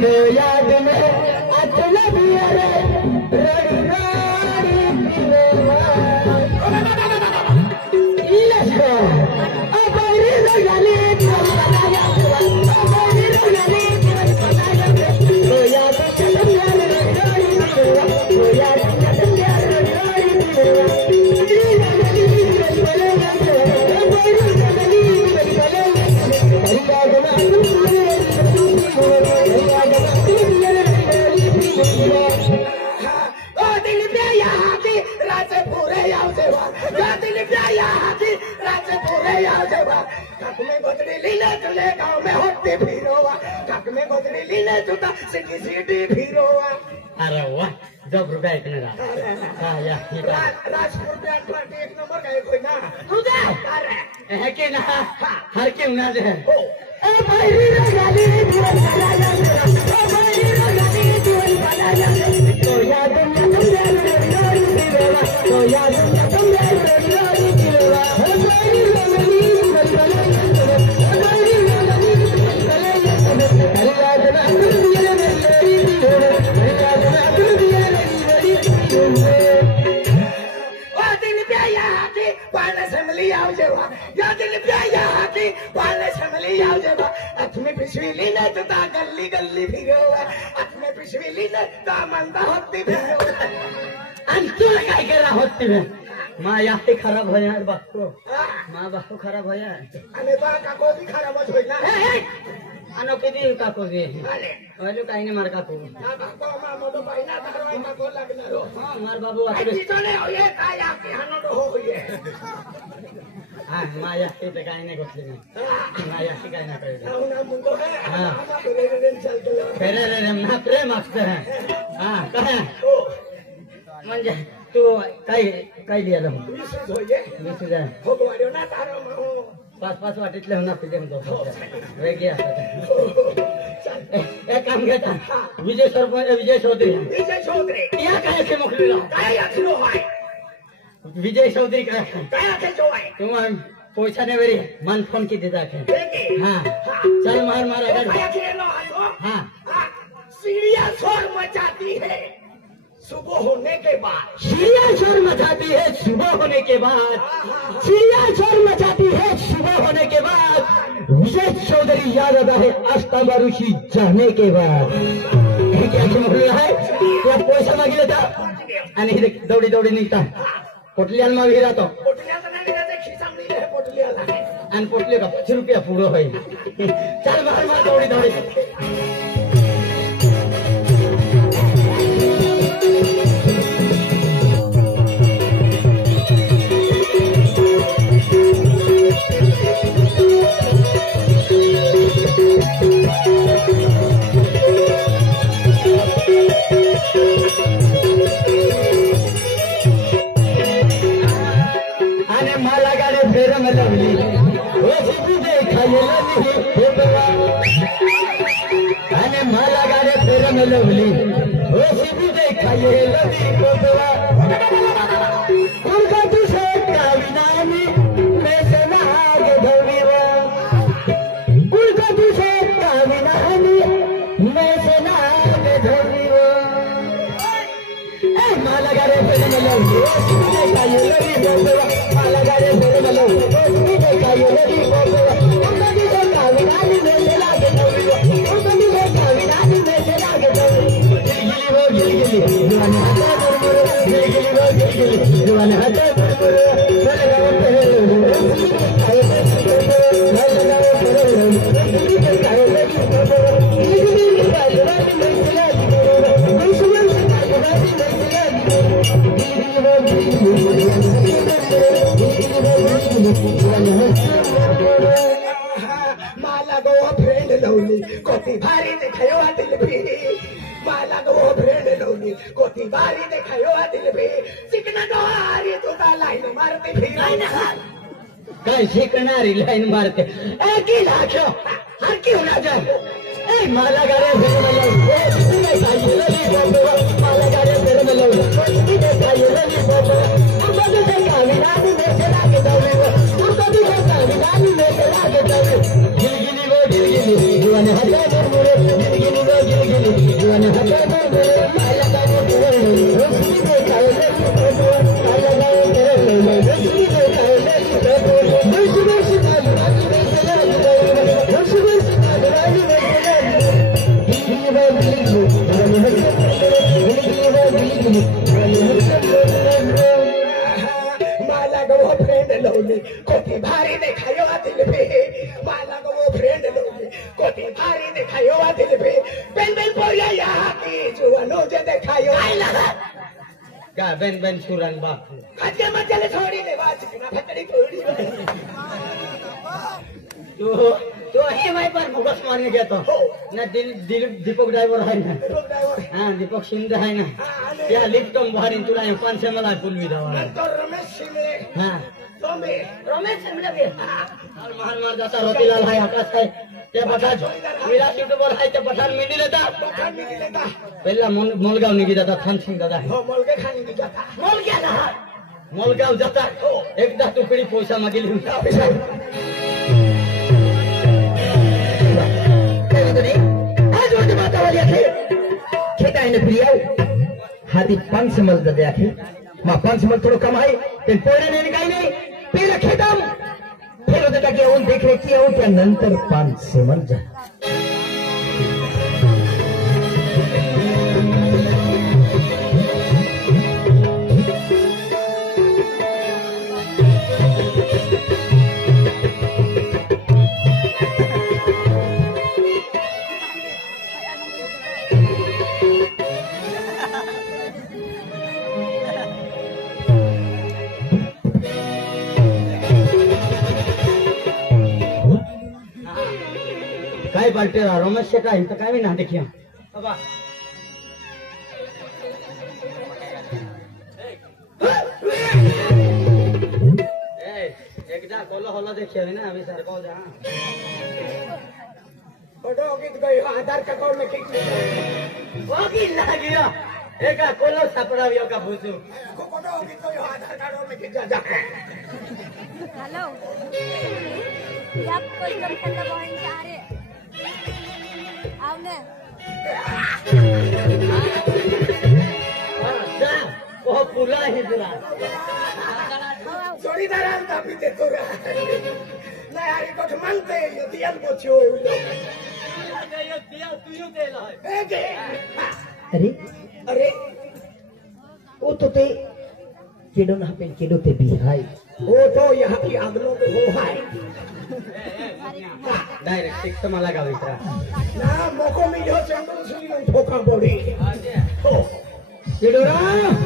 तो याद में अचला भी रे रड़ी रड़ी let's go abari ragale बनाया abari ragale बनाया तो याद चला रड़ी तो याद चला अरे वाह जब रुपया इतने राजपुर पे 1 नंबर का कोई ना है कि ना हर के उना से है तो याद गल्ली गल्ली पिशवी मंदा होती काय करा होती माँ या खराब हो यार बापू माँ बापू खराब हो यार खराब आनो किती काको दे वालो काही नाही मार काको मार बाबू हाँ माया ते काही नाही गोष्टी माया काही नाही हाँ ना प्रेम असतं हाँ काय म्हणजे तू काय लिया जाऊ 20,000 पाच वाटीतले होणार तुझे वेगळी असतात एक काम घेता विजय चौधरी या काय मोकलीला विजय चौधरी काय तुम्हा पैसाने वेरी मन फोन की देता है हाँ चल मार अगर हाँ सीढ़ियाँ शोर मचाती है सुबह होने के बाद चिड़िया शोर मचाती है सुबह होने के बाद चिड़िया शोर मचाती है सुबह होने के बाद विजय चौधरी याद आता है अष्टाबारुशी जाने के बाद क्या म्हटलेलं आहे त्या पैसा मागितला था आणि दौडी निघता पोटलियाला मागे राहतो आणि पोटली का 5 रुपया पुढं होईल चल मार दौडी माला गारे फेर में लवली ओ सीधी देखा ये लवली को उनका तुझे काविनानी मैं से नागे धोवीवा उनका तुझे काविनानी मैं से नागे धोवीवा ए माला गारे फेर में लवली ओ सीधी देखा ये लवली को माला गारे फेर में लवली ओ सीधी देखा ये लवली को उनका तुझे काविनानी मैं से नागे धोवीवा जवान हाथे माला गो फ्रेंड लवली कोती भारी दिखायो दिल भी माला गो फ्रेंड लवली कोती भारी दिखायो दिल भी चिकना डोहारी तुझा लाइन मारते फिर काय शिकणारी लाईन मारते की लाखो हर क्यों ना जाए ए माला गारे फिर मला माला गारे फिर मला काविनानी में चला के दौड़े हटा मुरे गिल गिल जुआन हटा मुरे माला का मुरे रोशनी देखा काला गाँव करे रोशनी देखा वर्ष वर्ष काली में सजा वर्ष वर्ष काली में सजा माला को वो फ्रेंड लौली कोठी भारी दिखायो दिल पे माला को वो फ्रेंड लौली कोठी भारी दिखायो दिल पे बेन बेन बोया यहाँ की जुआनों जे दिखायो आई लगा का बेन बेन सुरन बाप आज के मचले छोड़ी ले बात ना फटड़ी छोड़ी तो हे भाई पर मुगस मारने गया तो ना दीपक ड्राइवर है ना हाँ दीपक शिंदे है ना क्या लिफ्टों भारी तुला 500 मला पुल भी दवा तो रमेश सिंह हाँ रमेश सिंह भी और मार जाता रोतीलाल है आकाश है ते पठान मेरा यूट्यूबर है ते पठान मिनी लेता पहला मोलगांव निघी जाता थान सिंह दादा हो मोलगे खाने की जाता मोलगांव जाता एकदा तुकडी पैसा मागितली आज वरती मातावाली आहे खेत आहे ना प्रिया हाती 500 मल जाते आहे मा 500 मल थोडं कम आहे ते पोरे नाही काही नाही पेला खेताम फिर होते टाकी येऊन देखरेख की येऊन त्यानंतर 500 मल जा काय पार्टी रमेश शेटा इथं काय मी ना देखिया बाबा एकदा कोलो होला देखिया ना अभी सर को जा फोटो गीत गई आधार का कौन में किक वो की लागियो एका कोलो सापडावियो का बुजू फोटो गीत गई आधार कार्ड में किक जा हेलो या कोई कम ठंडा बहन जा रे आवने जा वो पुला ही पुला जोड़ीदार आलता पीते तोरा ना यार को मानते यो दियाल बोछो यो दिया तू यू दे लो ए दे अरे वो तो ते केडो ना पे केडो ते बिहाई वो तो यहाँ की आगलो तो हो है डायरेक्ट 6 मला गाव इतरा ना मोको मिलो चंद्र सुनी ठोका पड़ी केडो रा